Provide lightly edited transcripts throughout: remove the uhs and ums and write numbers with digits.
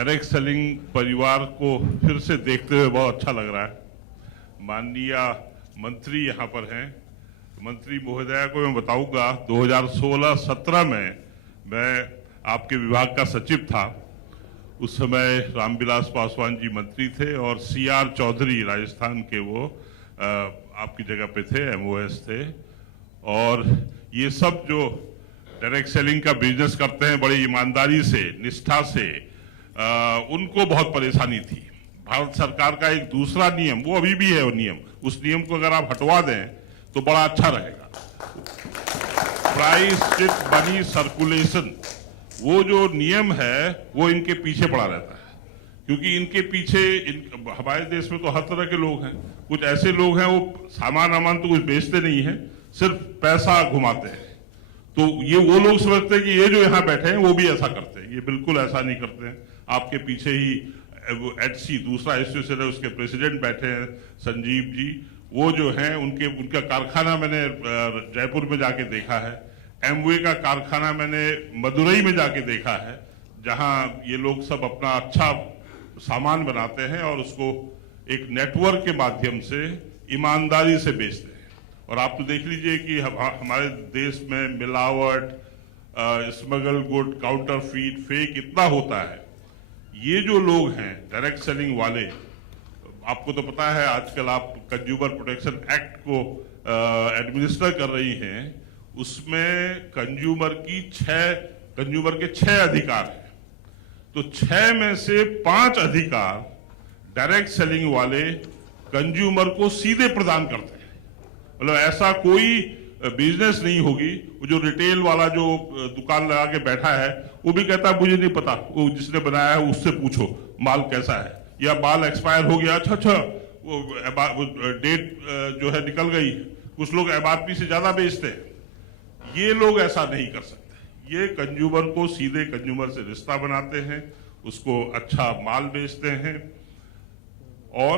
Direct selling परिवार को फिर से देखते हुए बहुत अच्छा लग रहा है। माननीय मंत्री यहाँ पर हैं। मंत्री महोदया को मैं बताऊंगा 2016-17 में मैं आपके विभाग का सचिव था। उस समय रामविलास पासवान जी मंत्री थे और सीआर चौधरी राजस्थान के वो आपकी जगह पे थे, एमओएस थे। और ये सब जो डायरेक्ट सेलिंग का बिजनेस करते हैं बड़ी ईमानदारी से, निष्ठा से, उनको बहुत परेशानी थी। भारत सरकार का एक दूसरा नियम, वो अभी भी है वो नियम, उस नियम को अगर आप हटवा दें तो बड़ा अच्छा रहेगा। प्राइस चिट मनी सर्कुलेशन, वो जो नियम है वो इनके पीछे पड़ा रहता है, क्योंकि इनके पीछे हमारे देश में तो हर तरह के लोग हैं। कुछ ऐसे लोग हैं वो सामान तो कुछ बेचते नहीं है, सिर्फ पैसा घुमाते हैं। तो ये वो लोग समझते हैं कि ये जो यहाँ बैठे हैं वो भी ऐसा करते हैं। ये बिल्कुल ऐसा नहीं करते हैं। आपके पीछे ही एचसी दूसरा एसोसिएशन है, उसके प्रेसिडेंट बैठे हैं संजीव जी। वो जो हैं उनका कारखाना मैंने जयपुर में जाके देखा है। एमवे का कारखाना मैंने मदुरई में जाके देखा है, जहां ये लोग सब अपना अच्छा सामान बनाते हैं और उसको एक नेटवर्क के माध्यम से ईमानदारी से बेचते हैं। और आप तो देख लीजिए कि हमारे देश में मिलावट, स्मगल गुड, काउंटरफीट, फेक इतना होता है। ये जो लोग हैं डायरेक्ट सेलिंग वाले, आपको तो पता है आजकल आप कंज्यूमर प्रोटेक्शन एक्ट को एडमिनिस्टर कर रही हैं, उसमें कंज्यूमर के 6 अधिकार हैं। तो 6 में से 5 अधिकार डायरेक्ट सेलिंग वाले कंज्यूमर को सीधे प्रदान करते हैं। मतलब ऐसा कोई बिजनेस नहीं होगी, वो जो रिटेल वाला जो दुकान लगा के बैठा है वो भी कहता है मुझे नहीं पता, वो जिसने बनाया है उससे पूछो माल कैसा है, या माल एक्सपायर हो गया, अच्छा वो डेट जो है निकल गई। कुछ लोग एमआरपी से ज्यादा बेचते हैं। ये लोग ऐसा नहीं कर सकते। ये कंज्यूमर को सीधे कंज्यूमर से रिश्ता बनाते हैं, उसको अच्छा माल बेचते हैं। और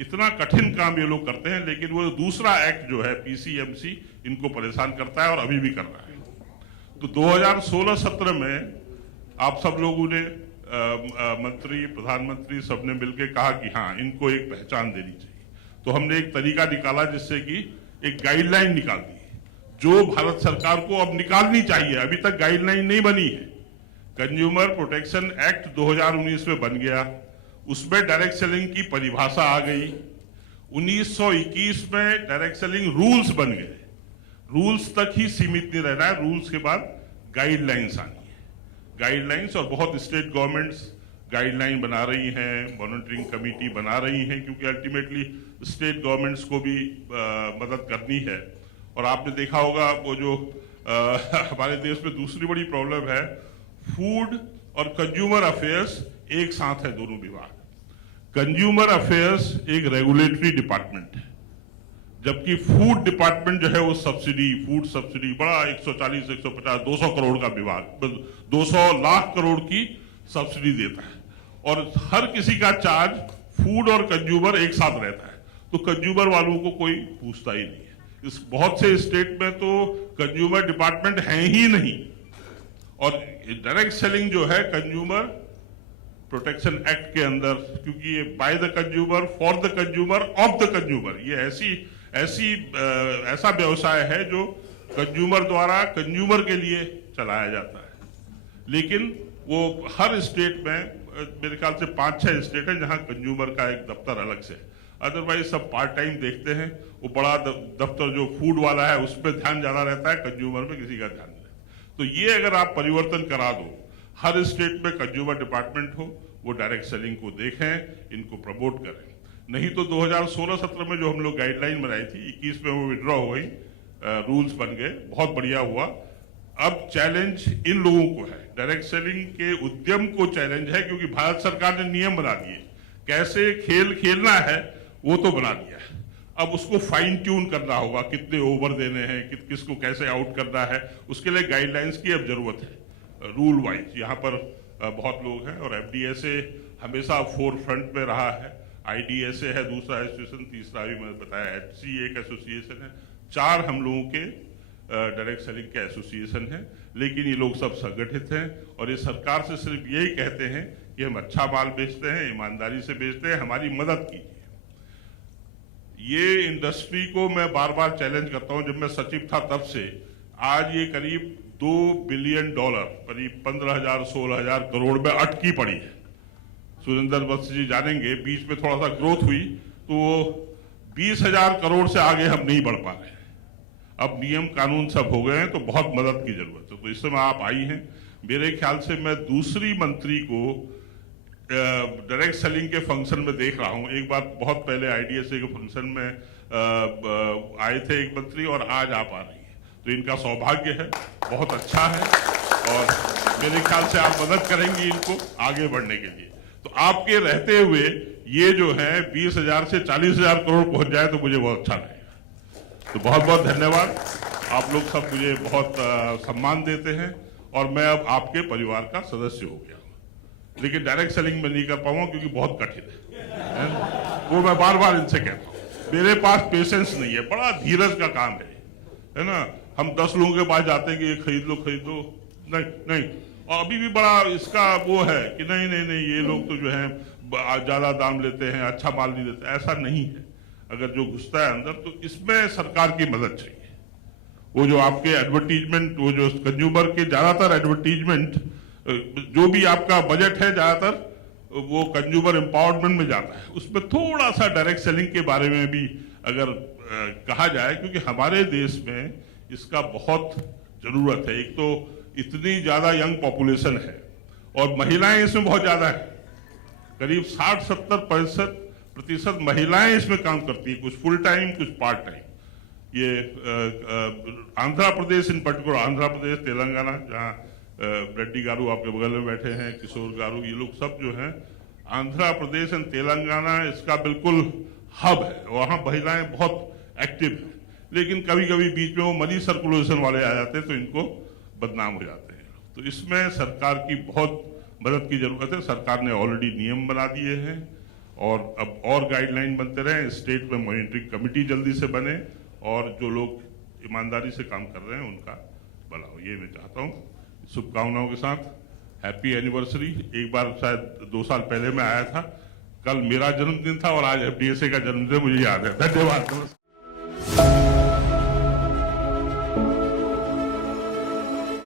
इतना कठिन काम ये लोग करते हैं, लेकिन वो दूसरा एक्ट जो है पीसीएमसी इनको परेशान करता है और अभी भी कर रहा है। तो 2016-17 में आप सब लोगों ने मंत्री, प्रधानमंत्री सबने मिलकर कहा कि हाँ, इनको एक पहचान देनी चाहिए। तो हमने एक तरीका निकाला जिससे कि एक गाइडलाइन निकाल दी जो भारत सरकार को अब निकालनी चाहिए। अभी तक गाइडलाइन नहीं बनी है। कंज्यूमर प्रोटेक्शन एक्ट 2019 में बन गया, उसमें डायरेक्ट सेलिंग की परिभाषा आ गई। 1921 में डायरेक्ट सेलिंग रूल्स बन गए। रूल्स तक ही सीमित नहीं रहना है, रूल्स के बाद गाइडलाइंस आनी है। गाइडलाइंस, और बहुत स्टेट गवर्नमेंट्स गाइडलाइन बना रही हैं, मॉनिटरिंग कमेटी बना रही हैं, क्योंकि अल्टीमेटली स्टेट गवर्नमेंट्स को भी मदद करनी है। और आपने देखा होगा वो जो हमारे देश में दूसरी बड़ी प्रॉब्लम है, फूड और कंज्यूमर अफेयर्स एक साथ है, दोनों विभाग। कंज्यूमर अफेयर्स एक रेगुलेटरी डिपार्टमेंट है, जबकि फूड डिपार्टमेंट जो है वो सब्सिडी, फूड सब्सिडी, बड़ा 140, 150, 200 करोड़ का विभाग, 200 लाख करोड़ की सब्सिडी देता है। और हर किसी का चार्ज फूड और कंज्यूमर एक साथ रहता है, तो कंज्यूमर वालों को कोई पूछता ही नहीं है। इस बहुत से स्टेट में तो कंज्यूमर डिपार्टमेंट है ही नहीं। और डायरेक्ट सेलिंग जो है कंज्यूमर प्रोटेक्शन एक्ट के अंदर, क्योंकि ये by the consumer, for the consumer, of the consumer, ये ऐसा व्यवसाय है जो कंज्यूमर द्वारा कंज्यूमर के लिए चलाया जाता है। लेकिन वो हर स्टेट में मेरे ख्याल से 5-6 स्टेट है जहां कंज्यूमर का एक दफ्तर अलग से, अदरवाइज सब पार्ट टाइम देखते हैं। वो बड़ा दफ्तर जो फूड वाला है उस पर ध्यान ज्यादा रहता है, कंज्यूमर में किसी का ध्यान नहीं रहता। तो ये अगर आप परिवर्तन करा दो, हर स्टेट में कंज्यूमर डिपार्टमेंट हो, वो डायरेक्ट सेलिंग को देखें, इनको प्रमोट करें। नहीं तो 2016-17 में जो हम लोग गाइडलाइन बनाई थी, 21 में वो विड्रॉ हो गई, रूल्स बन गए, बहुत बढ़िया हुआ। अब चैलेंज इन लोगों को है, डायरेक्ट सेलिंग के उद्यम को चैलेंज है, क्योंकि भारत सरकार ने नियम बना दिए, कैसे खेल खेलना है वो तो बना दिया है। अब उसको फाइन ट्यून करना होगा, कितने ओवर देने हैं, किसको कैसे आउट करना है, उसके लिए गाइडलाइंस की अब जरूरत है रूल वाइज। यहाँ पर बहुत लोग हैं और एफडीएसए हमेशा फोर फ्रंट में रहा है, आईडीएसए है दूसरा एसोसिएशन, तीसरा भी मैंने बताया एचसी एक एसोसिएशन है, 4 हम लोगों के डायरेक्ट सेलिंग के एसोसिएशन हैं। लेकिन ये लोग सब संगठित हैं और ये सरकार से सिर्फ यही कहते हैं कि हम अच्छा माल बेचते हैं, ईमानदारी से बेचते हैं, हमारी मदद कीजिए। ये इंडस्ट्री को मैं बार बार चैलेंज करता हूं, जब मैं सचिव था तब से आज ये करीब $2 बिलियन, करीब 15,000-16,000 करोड़ में अटकी पड़ी है। सुरेंद्र वत्स जी जानेंगे, बीच में थोड़ा सा ग्रोथ हुई तो वो 20,000 करोड़ से आगे हम नहीं बढ़ पा रहे हैं। अब नियम कानून सब हो गए हैं तो बहुत मदद की जरूरत है। तो इस समय आप आई हैं, मेरे ख्याल से मैं दूसरी मंत्री को डायरेक्ट सेलिंग के फंक्शन में देख रहा हूं। एक बार बहुत पहले आईडीएसए के फंक्शन में आए थे एक मंत्री और आज आप आ रही है, तो इनका सौभाग्य है, बहुत अच्छा है और मेरे ख्याल से आप मदद करेंगी इनको आगे बढ़ने के लिए। तो आपके रहते हुए ये जो है 20,000 से 40,000 करोड़ पहुंच जाए तो मुझे बहुत अच्छा लगेगा। तो बहुत बहुत धन्यवाद। आप लोग सब मुझे बहुत सम्मान देते हैं और मैं अब आपके परिवार का सदस्य हो गया हूं। लेकिन डायरेक्ट सेलिंग में नहीं कर पाऊंगा क्योंकि बहुत कठिन है, वो मैं बार बार इनसे कहता हूँ। मेरे पास पेशेंस नहीं है, बड़ा धीरज का काम है ना। हम 10 लोगों के पास जाते हैं कि ये खरीद लो, नहीं। और अभी भी बड़ा इसका वो है कि नहीं ये लोग तो जो है ज्यादा दाम लेते हैं, अच्छा माल नहीं देते। ऐसा नहीं है। अगर जो घुसता है अंदर तो इसमें सरकार की मदद चाहिए। वो जो आपके एडवर्टीजमेंट, वो जो कंज्यूमर के ज्यादातर एडवर्टीजमेंट, जो भी आपका बजट है ज्यादातर वो कंज्यूमर एम्पावरमेंट में जाता है। उसमें थोड़ा सा डायरेक्ट सेलिंग के बारे में भी अगर कहा जाए, क्योंकि हमारे देश में इसका बहुत जरूरत है। एक तो इतनी ज्यादा यंग पॉपुलेशन है और महिलाएं इसमें बहुत ज्यादा है। करीब 60-70% महिलाएं इसमें काम करती हैं, कुछ फुल टाइम कुछ पार्ट टाइम। ये आंध्र प्रदेश इन पर्टिकुलर, आंध्र प्रदेश, तेलंगाना, जहाँ रेड्डी गारू आपके बगल में बैठे हैं, किशोर गारू, ये लोग सब जो हैं, आंध्र प्रदेश एंड तेलंगाना इसका बिल्कुल हब है। वहाँ महिलाएं बहुत एक्टिव हैं, लेकिन कभी कभी बीच में वो मनी सर्कुलेशन वाले आ जाते हैं तो इनको बदनाम हो जाते हैं। तो इसमें सरकार की बहुत मदद की जरूरत है। सरकार ने ऑलरेडी नियम बना दिए हैं और अब और गाइडलाइन बनते रहे। स्टेट में मॉनिटरिंग कमेटी जल्दी से बने और जो लोग ईमानदारी से काम कर रहे हैं उनका भला हो, ये मैं चाहता हूँ। शुभकामनाओं के साथ हैप्पी एनिवर्सरी। एक बार शायद 2 साल पहले मैं आया था, कल मेरा जन्मदिन था और आज एफडीएसए का जन्मदिन, मुझे याद है। धन्यवाद।